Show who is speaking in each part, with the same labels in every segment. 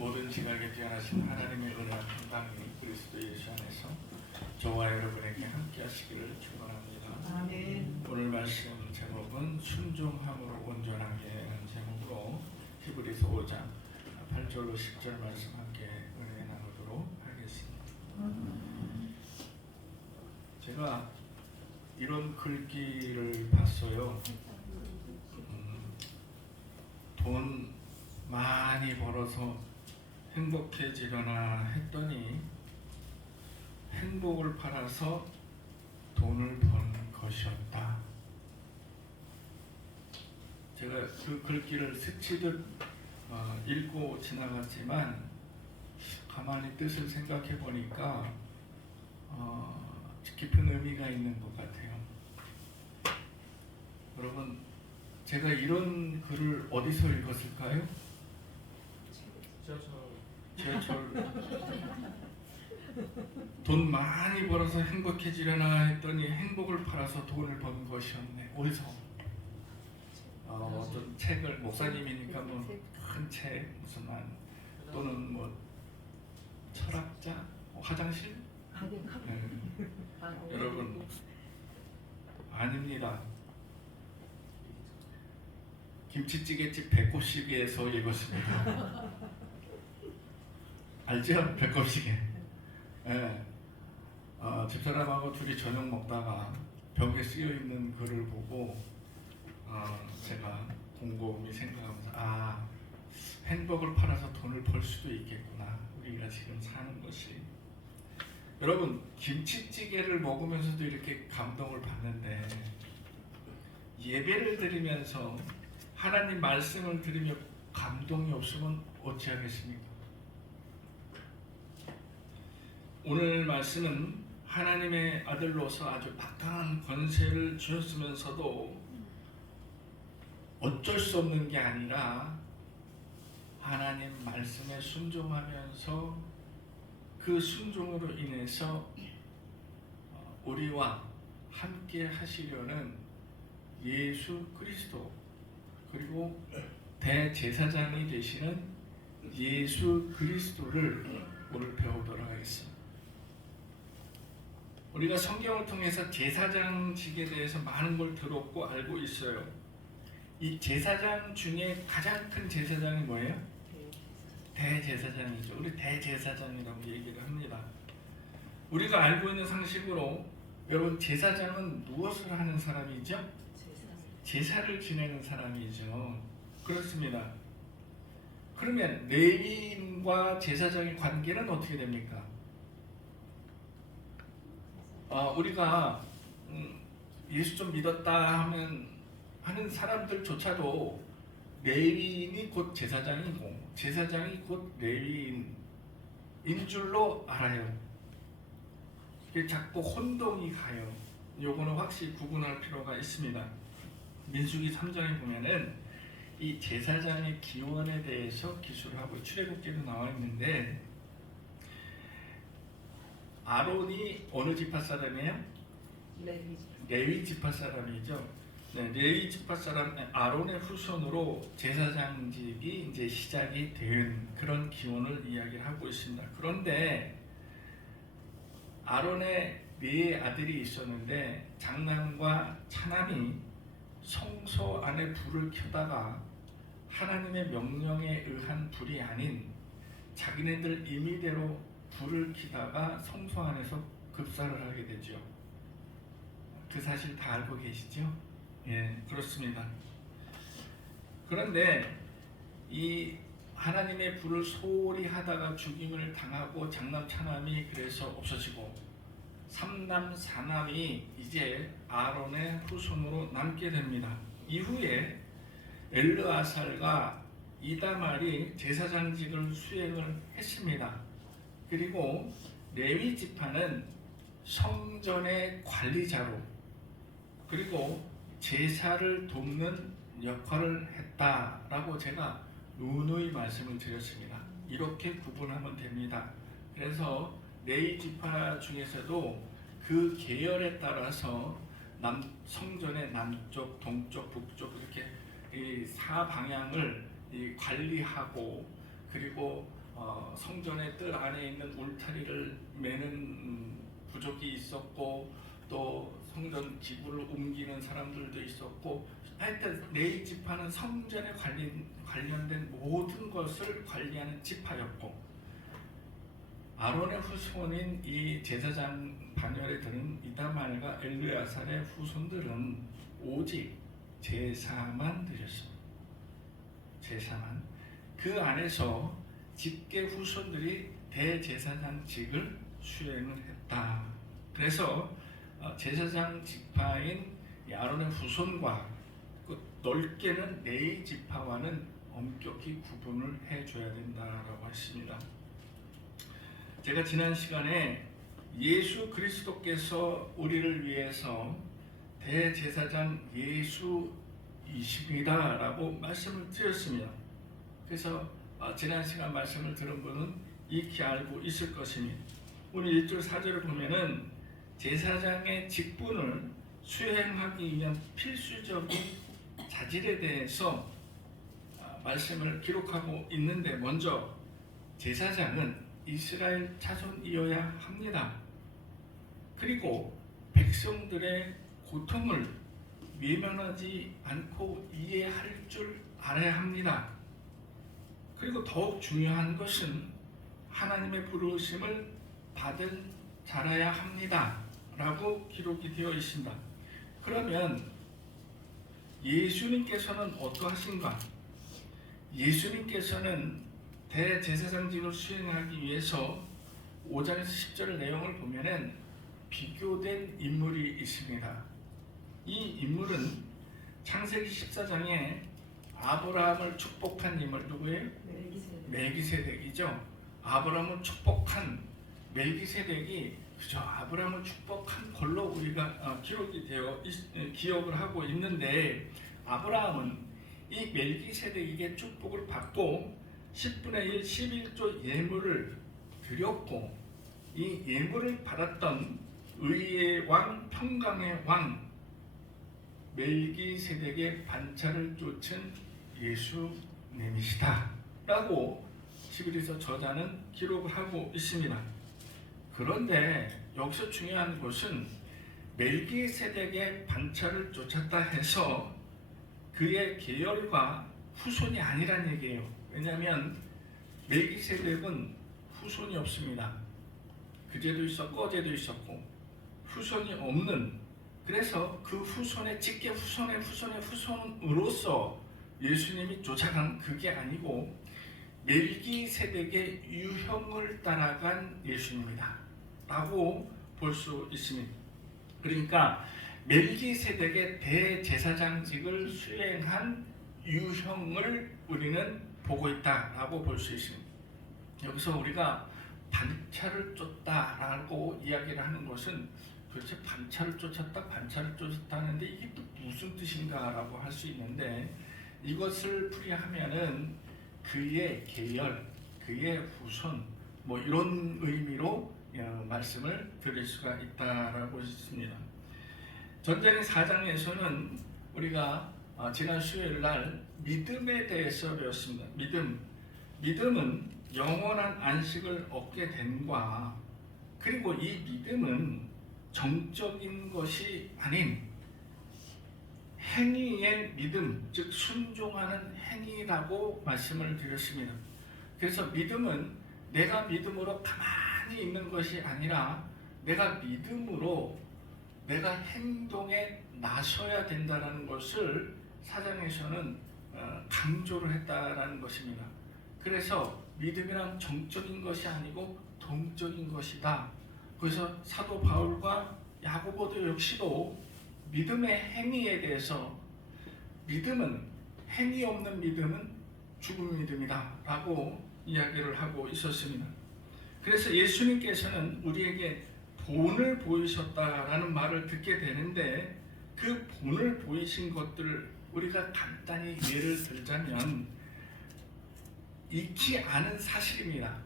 Speaker 1: 모든 지각에 뛰어나신 하나님의 은혜와 평강이 그리스도 예수 안에서 저와 여러분에게 함께 하시기를 축원합니다.
Speaker 2: 아멘.
Speaker 1: 오늘 말씀 제목은 순종함으로 온전하게 라는 제목으로 히브리서 5장 8절로 10절 말씀 함께 은혜 나누도록 하겠습니다. 제가 이런 글귀를 봤어요. 음, 돈 많이 벌어서 행복해지려나 했더니 행복을 팔아서 돈을 번 것이었다. 제가 그 글귀를 스치듯 어, 읽고 지나갔지만 가만히 뜻을 생각해 보니까 어, 깊은 의미가 있는 것 같아요. 여러분, 제가 이런 글을 어디서 읽었을까요? 지하철. 돈 많이 벌어서 행복해지려나 했더니 행복을 팔아서 돈을 번 것이었네. 어디서? 어, 어떤 책을 목사님이니까 뭐큰 책 무슨 한 또는 뭐 철학자 뭐 화장실 네. 여러분 아닙니다. 김치찌개집 배꼽시계에서 읽었습니다. 알죠? 배꼽시계. 예. 어, 집사람하고 둘이 저녁 먹다가 벽에 쓰여 있는 글을 보고 어, 제가 곰곰이 생각하면서 아 행복을 팔아서 돈을 벌 수도 있겠구나 우리가 지금 사는 것이 여러분 김치찌개를 먹으면서도 이렇게 감동을 받는데 예배를 드리면서 하나님 말씀을 들으며 감동이 없으면 어찌하겠습니까? 오늘 말씀은 하나님의 아들로서 아주 막강한 권세를 주셨으면서도 어쩔 수 없는 게 아니라 하나님 말씀에 순종하면서 그 순종으로 인해서 어, 우리와 함께 하시려는 예수 그리스도 그리고 대제사장이 되시는 예수 그리스도를 오늘 배우도록 하겠습니다. 우리가 성경을 통해서 제사장직에 대해서 많은 걸 들었고 알고 있어요. 이 제사장 중에 가장 큰 제사장이 뭐예요? 대제사장이죠. 우리 대제사장이라고 얘기를 합니다. 우리가 알고 있는 상식으로 여러분 제사장은 무엇을 하는 사람이죠? 제사를 지내는 사람이죠. 그렇습니다. 그러면 레위인과 제사장의 관계는 어떻게 됩니까? 어, 우리가 음, 예수 좀 믿었다 하면 하는 사람들조차도 레위인이 곧 제사장이고 제사장이 곧 레위인인 줄로 알아요. 그게 자꾸 혼동이 가요. 요거는 확실히 구분할 필요가 있습니다. 민수기 3장에 보면은 이 제사장의 기원에 대해서 기술하고 출애굽기도 나와 있는데 아론이 어느 지파 사람이에요?
Speaker 2: 레위.
Speaker 1: 레위 지파 사람이죠. 네, 레위 지파 사람 아론의 후손으로 제사장직이 이제 시작이 된 그런 기원을 이야기를 하고 있습니다. 그런데 아론의 네 아들이 있었는데 장남과 차남이 성소 안에 불을 켜다가 하나님의 명령에 의한 불이 아닌 자기네들 임의대로 불을 켜다가 성소 안에서 급사를 하게 되죠. 그 사실 다 알고 계시죠? 예, 그렇습니다. 그런데 이 하나님의 불을 소홀히 하다가 죽임을 당하고 장남 차남이 그래서 없어지고 삼남 사남이 이제 아론의 후손으로 남게 됩니다. 이후에 엘르아살과 이다말이 제사장직을 수행을 했습니다. 그리고 레위 지파는 성전의 관리자로 그리고 제사를 돕는 역할을 했다라고 제가 누누이 말씀을 드렸습니다. 이렇게 구분하면 됩니다. 그래서 레이 지파 중에서도 그 계열에 따라서 남 성전의 남쪽, 동쪽, 북쪽 이렇게 이 사방향을 이 관리하고 그리고 어, 성전의 뜰 안에 있는 울타리를 매는 부족이 있었고 또 성전 기구를 옮기는 사람들도 있었고 하여튼 네 지파는 성전에 관련, 관련된 모든 것을 관리하는 지파였고 아론의 후손인 이 제사장 반열에 드는 이다말과 엘르야살의 후손들은 오직 제사만 드렸습니다. 제사만 그 안에서 직계 후손들이 대제사장직을 수행을 했다. 그래서 어, 제사장 지파인 이 아론의 후손과 그 넓게는 네 지파와는 엄격히 구분을 해줘야 된다라고 했습니다. 제가 지난 시간에 예수 그리스도께서 우리를 위해서 대제사장 예수이십니다라고 말씀을 드렸습니다. 그래서 어, 지난 시간 말씀을 들은 분은 익히 알고 있을 것입니다. 오늘 1절 4절을 보면은 제사장의 직분을 수행하기 위한 필수적인 자질에 대해서 아, 말씀을 기록하고 있는데 먼저 제사장은 이스라엘 자손이어야 합니다. 그리고 백성들의 고통을 외면하지 않고 이해할 줄 알아야 합니다. 그리고 더욱 중요한 것은 하나님의 부르심을 받은 자라야 합니다. 라고 기록이 되어 있습니다. 그러면 예수님께서는 어떠하신가? 예수님께서는 대제사장직을 수행하기 위해서 5장에서 10절 내용을 보면은 비교된 인물이 있습니다. 이 인물은 창세기 14장에 아브라함을 축복한 인물 누구예요? 멜기세덱이죠. 아브라함을 축복한 멜기세덱이 그죠 아브라함을 축복한 걸로 우리가 어, 기록이 되어 있- 기억을 하고 있는데 아브라함은 이 멜기세덱에게 축복을 받고 10분의 1, 11조 예물을 드렸고 이 예물을 받았던 의의 왕, 평강의 왕 멜기세덱의 반차를 쫓은 예수님이시다 라고 시그리서 저자는 기록을 하고 있습니다. 그런데 여기서 중요한 것은 멜기세덱의 반차를 쫓았다 해서 그의 계열과 후손이 아니란 얘기예요. 왜냐하면 멜기세덱은 후손이 없습니다. 그제도 있었고 어제도 있었고 후손이 없는 그래서 그 후손의 직계 후손의 후손의 후손으로서 예수님이 쫓아간 그게 아니고 멜기세덱의 유형을 따라간 예수님이다 라고 볼 수 있습니다. 그러니까 멜기세덱의 대제사장직을 수행한 유형을 우리는 보고 있다라고 볼 수 있습니다. 여기서 우리가 반차를 쫓다라고 이야기를 하는 것은 도대체 반차를 쫓았다, 반차를 쫓았다는데 이게 또 무슨 뜻인가라고 할 수 있는데 이것을 풀이하면은 그의 계열, 그의 후손 뭐 이런 의미로 어, 말씀을 드릴 수가 있다라고 했습니다. 전쟁의 4장에서는 우리가 어, 지난 수요일 날 믿음에 대해서 배웠습니다. 믿음, 믿음은 영원한 안식을 얻게 된과 그리고 이 믿음은 정적인 것이 아닌 행위의 믿음, 즉 순종하는 행위라고 말씀을 드렸습니다. 그래서 믿음은 내가 믿음으로 가만히 있는 것이 아니라 내가 믿음으로 내가 행동에 나서야 된다는 것을 사장에서는 어, 강조를 했다라는 것입니다. 그래서 믿음이란 정적인 것이 아니고 동적인 것이다. 그래서 사도 바울과 야고보도 역시도 믿음의 행위에 대해서 믿음은 행위 없는 믿음은 죽은 믿음이다 라고 이야기를 하고 있었습니다. 그래서 예수님께서는 우리에게 본을 보이셨다라는 말을 듣게 되는데 그 본을 보이신 것들을 우리가 간단히 예를 들자면 익히 아는 사실입니다.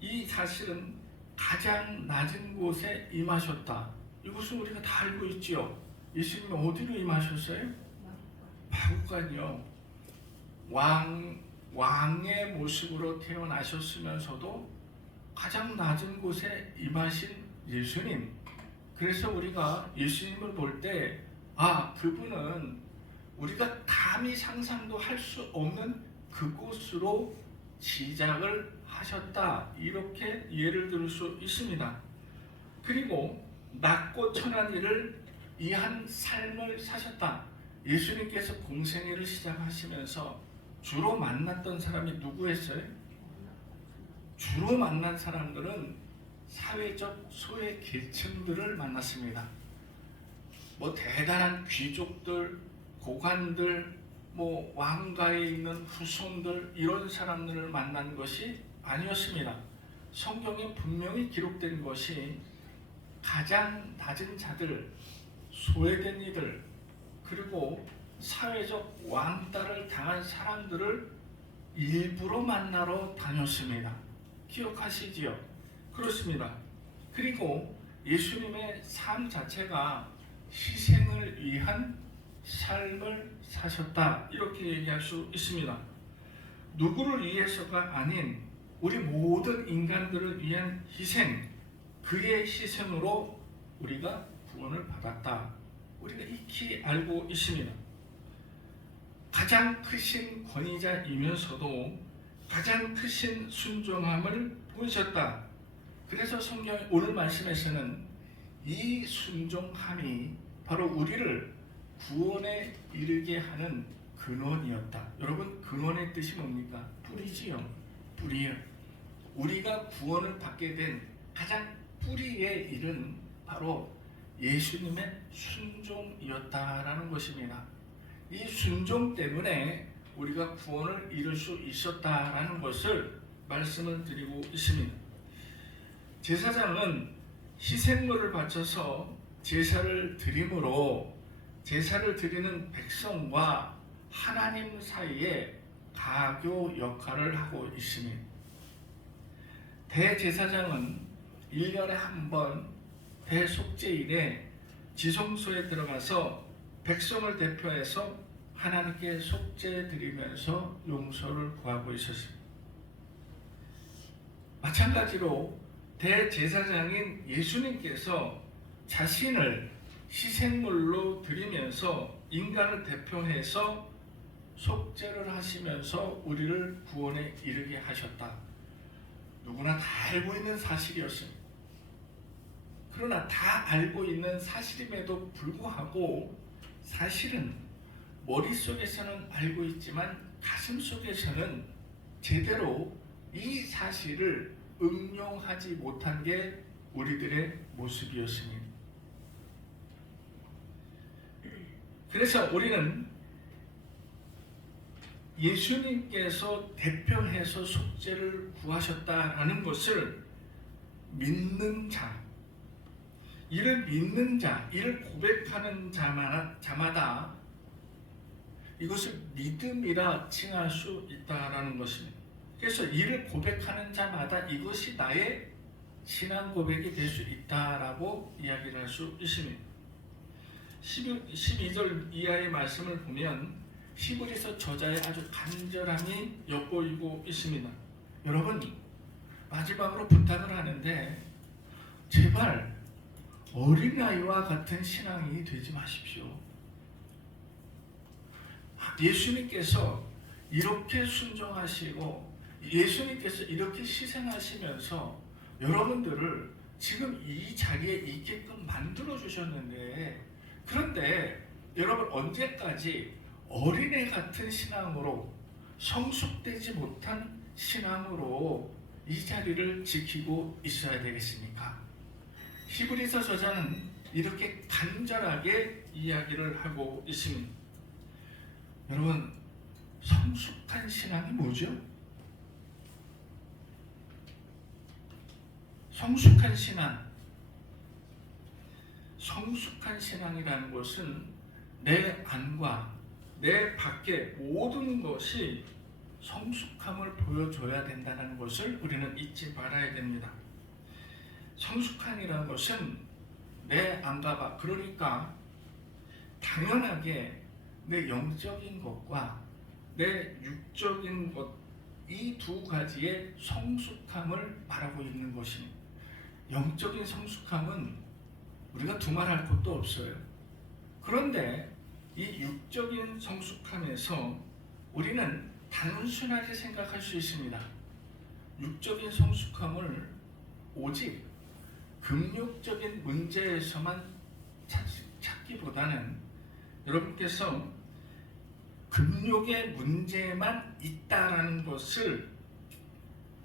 Speaker 1: 이 사실은 가장 낮은 곳에 임하셨다. 이것은 우리가 다 알고 있지요. 예수님이 어디로 임하셨어요? 마국간이요. 왕 왕의 모습으로 태어나셨으면서도 가장 낮은 곳에 임하신 예수님. 그래서 우리가 예수님을 볼 때, 아, 그분은 우리가 감히 상상도 할 수 없는 그곳으로 시작을 하셨다. 이렇게 예를 들 수 있습니다. 그리고 낮고 천한 일을 이 한 삶을 사셨다. 예수님께서 공생애를 시작하시면서 주로 만났던 사람이 누구였어요? 주로 만난 사람들은 사회적 소외 계층들을 만났습니다. 뭐 대단한 귀족들, 고관들, 뭐 왕가에 있는 후손들 이런 사람들을 만난 것이 아니었습니다. 성경에 분명히 기록된 것이 가장 낮은 자들, 소외된 이들, 그리고 사회적 왕따를 당한 사람들을 일부러 만나러 다녔습니다. 기억하시지요? 그렇습니다. 그리고 예수님의 삶 자체가 희생을 위한 삶을 사셨다. 이렇게 얘기할 수 있습니다. 누구를 위해서가 아닌 우리 모든 인간들을 위한 희생, 그의 희생으로 우리가 구원을 받았다. 우리가 익히 알고 있습니다. 가장 크신 권위자이면서도 가장 크신 순종함을 보이셨다. 그래서 성경 오늘 말씀에서는 이 순종함이 바로 우리를 구원에 이르게 하는 근원이었다. 여러분 근원의 뜻이 뭡니까? 뿌리지요. 뿌리요. 우리가 구원을 받게 된 가장 뿌리의 일은 바로 예수님의 순종이었다라는 것입니다. 이 순종 때문에 우리가 구원을 이룰 수 있었다라는 것을 말씀을 드리고 있습니다. 제사장은 희생물을 바쳐서 제사를 드림으로 제사를 드리는 백성과 하나님 사이에 가교 역할을 하고 있습니다. 대제사장은 1년에 한 번 대속죄일에 지성소에 들어가서 백성을 대표해서 하나님께 속죄 드리면서 용서를 구하고 있었습니다. 마찬가지로 대제사장인 예수님께서 자신을 희생물로 드리면서 인간을 대표해서 속죄를 하시면서 우리를 구원에 이르게 하셨다. 누구나 다 알고 있는 사실이었습니다. 그러나 다 알고 있는 사실임에도 불구하고 사실은 머릿속에서는 알고 있지만 가슴 속에서는 제대로 이 사실을 응용하지 못한 게 우리들의 모습이었습니다. 그래서 우리는 예수님께서 대표해서 속죄를 구하셨다라는 것을 믿는 자, 이를 믿는 자, 이를 고백하는 자마다, 자마다 이것을 믿음이라 칭할 수 있다라는 것입니다. 그래서 이를 고백하는 자마다 이것이 나의 신앙 고백이 될 수 있다라고 이야기를 할 수 있습니다. 12절 이하의 말씀을 보면 히브리서 저자의 아주 간절함이 엿보이고 있습니다. 여러분 마지막으로 부탁을 하는데 제발 어린아이와 같은 신앙이 되지 마십시오. 예수님께서 이렇게 순종하시고 예수님께서 이렇게 희생하시면서 여러분들을 지금 이 자리에 있게끔 만들어 주셨는데 그런데 여러분 언제까지 어린애 같은 신앙으로 성숙되지 못한 신앙으로 이 자리를 지키고 있어야 되겠습니까? 히브리서 저자는 이렇게 간절하게 이야기를 하고 있습니다. 여러분 성숙한 신앙이 뭐죠? 성숙한 신앙. 성숙한 신앙이라는 것은 내 안과 내 밖의 모든 것이 성숙함을 보여줘야 된다는 것을 우리는 잊지 말아야 됩니다. 성숙함이라는 것은 내 안과 밖, 그러니까 당연하게 내 영적인 것과 내 육적인 것 이 두 가지의 성숙함을 말하고 있는 것입니다. 영적인 성숙함은 우리가 두말할 것도 없어요. 그런데 이 육적인 성숙함에서 우리는 단순하게 생각할 수 있습니다. 육적인 성숙함을 오직 금욕적인 문제에서만 찾, 찾기보다는 여러분께서 금욕의 문제만 있다라는 것을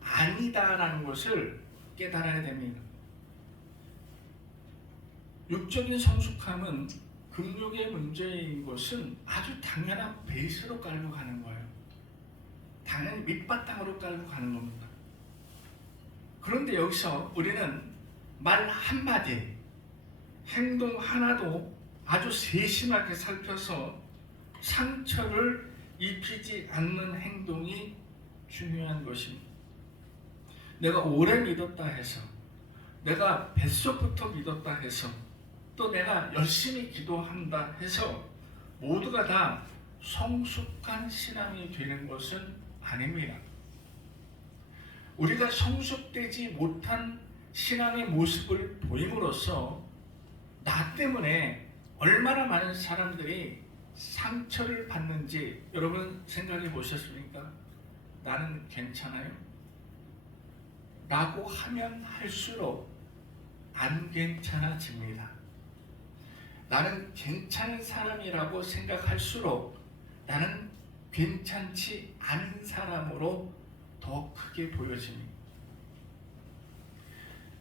Speaker 1: 아니다라는 것을 깨달아야 됩니다. 육적인 성숙함은 금욕의 문제인 것은 아주 당연한 베이스로 깔고 가는 거예요. 당연히 밑바탕으로 깔고 가는 겁니다. 그런데 여기서 우리는 말 한마디, 행동 하나도 아주 세심하게 살펴서 상처를 입히지 않는 행동이 중요한 것입니다. 내가 오래 믿었다 해서, 내가 뱃속부터 믿었다 해서, 또 내가 열심히 기도한다 해서 모두가 다 성숙한 신앙이 되는 것은 아닙니다. 우리가 성숙되지 못한 신앙의 모습을 보임으로써 나 때문에 얼마나 많은 사람들이 상처를 받는지 여러분 생각해 보셨습니까? 나는 괜찮아요? 라고 하면 할수록 안 괜찮아집니다. 나는 괜찮은 사람이라고 생각할수록 나는 괜찮지 않은 사람으로 더 크게 보여집니다.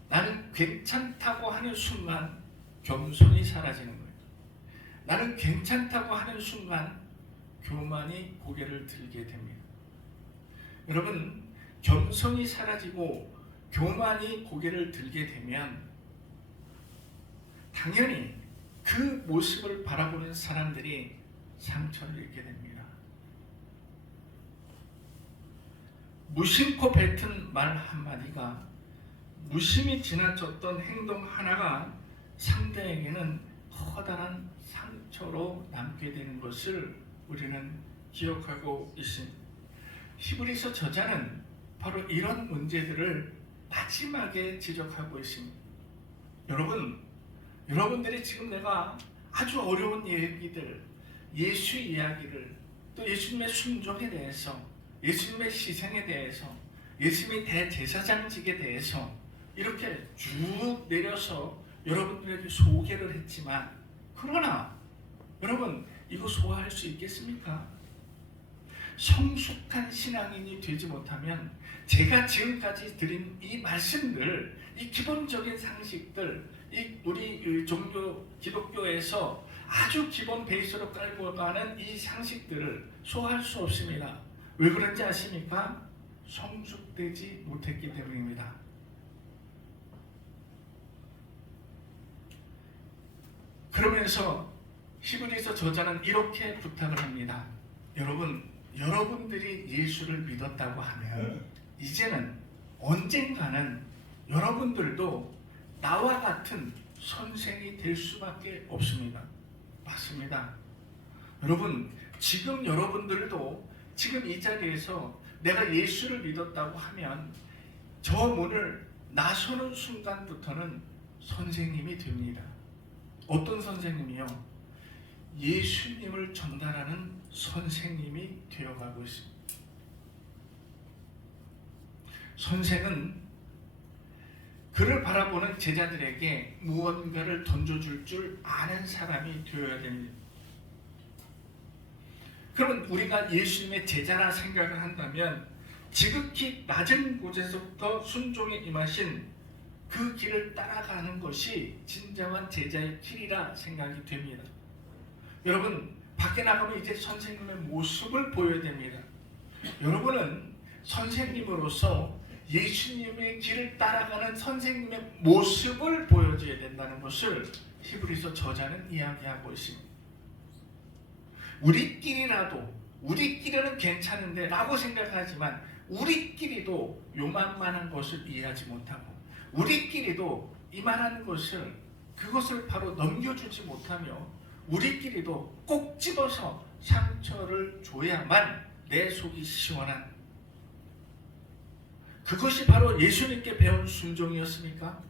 Speaker 1: 나는 괜찮다고 하는 순간 겸손이 사라지는 거예요. 나는 괜찮다고 하는 순간 교만이 고개를 들게 됩니다. 여러분, 겸손이 사라지고 교만이 고개를 들게 되면 당연히 그 모습을 바라보는 사람들이 상처를 입게 됩니다. 무심코 뱉은 말 한마디가 무심히 지나쳤던 행동 하나가 상대에게는 커다란 상처로 남게 되는 것을 우리는 기억하고 있습니다. 히브리서 저자는 바로 이런 문제들을 마지막에 지적하고 있습니다. 여러분, 여러분들이 지금 내가 아주 어려운 얘기들, 예수 이야기를 또 예수님의 순종에 대해서, 예수님의 희생에 대해서, 예수님의 대제사장직에 대해서 이렇게 쭉 내려서 여러분들에게 소개를 했지만 그러나 여러분 이거 소화할 수 있겠습니까? 성숙한 신앙인이 되지 못하면 제가 지금까지 드린 이 말씀들, 이 기본적인 상식들, 이 우리 종교 기독교에서 아주 기본 베이스로 깔고 가는 이 상식들을 소화할 수 없습니다. 왜 그런지 아십니까? 성숙되지 못했기 때문입니다. 그러면서 히브리서 저자는 이렇게 부탁을 합니다. 여러분, 여러분들이 예수를 믿었다고 하면 이제는 언젠가는 여러분들도 나와 같은 선생이 될 수밖에 없습니다. 맞습니다. 여러분, 지금 여러분들도 지금 이 자리에서 내가 예수를 믿었다고 하면 저 문을 나서는 순간부터는 선생님이 됩니다. 어떤 선생님이요? 예수님을 전달하는 선생님이 되어가고 있습니다. 선생은 그를 바라보는 제자들에게 무언가를 던져줄 줄 아는 사람이 되어야 됩니다. 그러면 우리가 예수님의 제자라 생각을 한다면 지극히 낮은 곳에서부터 순종에 임하신 그 길을 따라가는 것이 진정한 제자의 길이라 생각이 됩니다. 여러분 밖에 나가면 이제 선생님의 모습을 보여야 됩니다. 여러분은 선생님으로서 예수님의 길을 따라가는 선생님의 모습을 보여줘야 된다는 것을 히브리서 저자는 이야기하고 있습니다. 우리끼리라도 우리끼리는 괜찮은데 라고 생각하지만 우리끼리도 요만만한 것을 이해하지 못하고 우리끼리도 이만한 것을 그것을 바로 넘겨주지 못하며 우리끼리도 꼭 집어서 상처를 줘야만 내 속이 시원한 그것이 바로 예수님께 배운 순종이었습니까?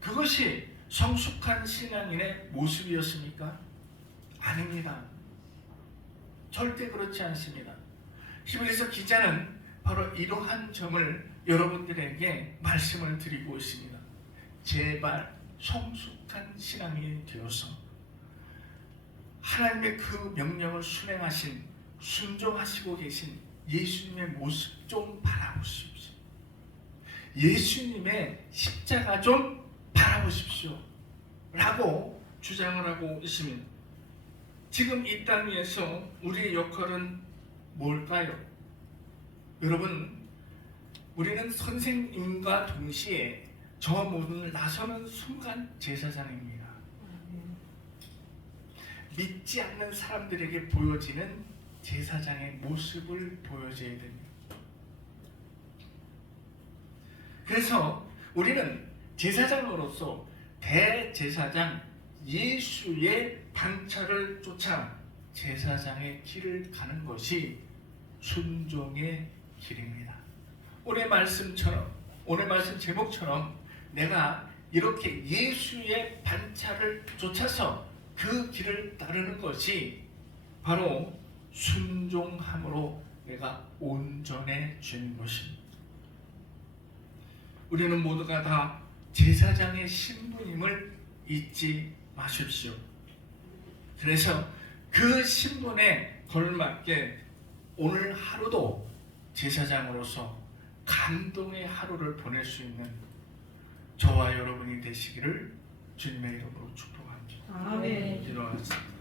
Speaker 1: 그것이 성숙한 신앙인의 모습이었습니까? 아닙니다. 절대 그렇지 않습니다. 히브리서 기자는 바로 이러한 점을 여러분들에게 말씀을 드리고 있습니다. 제발 성숙한 신앙이 되어서 하나님의 그 명령을 수행하신 순종하시고 계신 예수님의 모습 좀 바라보십시오. 예수님의 십자가 좀 바라보십시오. 라고 주장을 하고 있습니다. 지금 이땅 위에서 우리의 역할은 뭘까요? 여러분, 우리는 선생님과 동시에 저 문을 나서는 순간 제사장입니다. 믿지 않는 사람들에게 보여지는 제사장의 모습을 보여줘야 됩니다. 그래서 우리는 제사장으로서 대제사장 예수의 반차를 쫓아 제사장의 길을 가는 것이 순종의 길입니다. 오늘 말씀처럼 오늘 말씀 제목처럼 내가 이렇게 예수의 반차를 쫓아서 그 길을 따르는 것이 바로 순종함으로 내가 온전해지는 것입니다. 우리는 모두가 다 제사장의 신분임을 잊지 마십시오. 그래서 그 신분에 걸맞게 오늘 하루도 제사장으로서 감동의 하루를 보낼 수 있는 저와 여러분이 되시기를 주님의 이름으로 축복합니다.
Speaker 2: 아멘.
Speaker 1: 일어났습니다.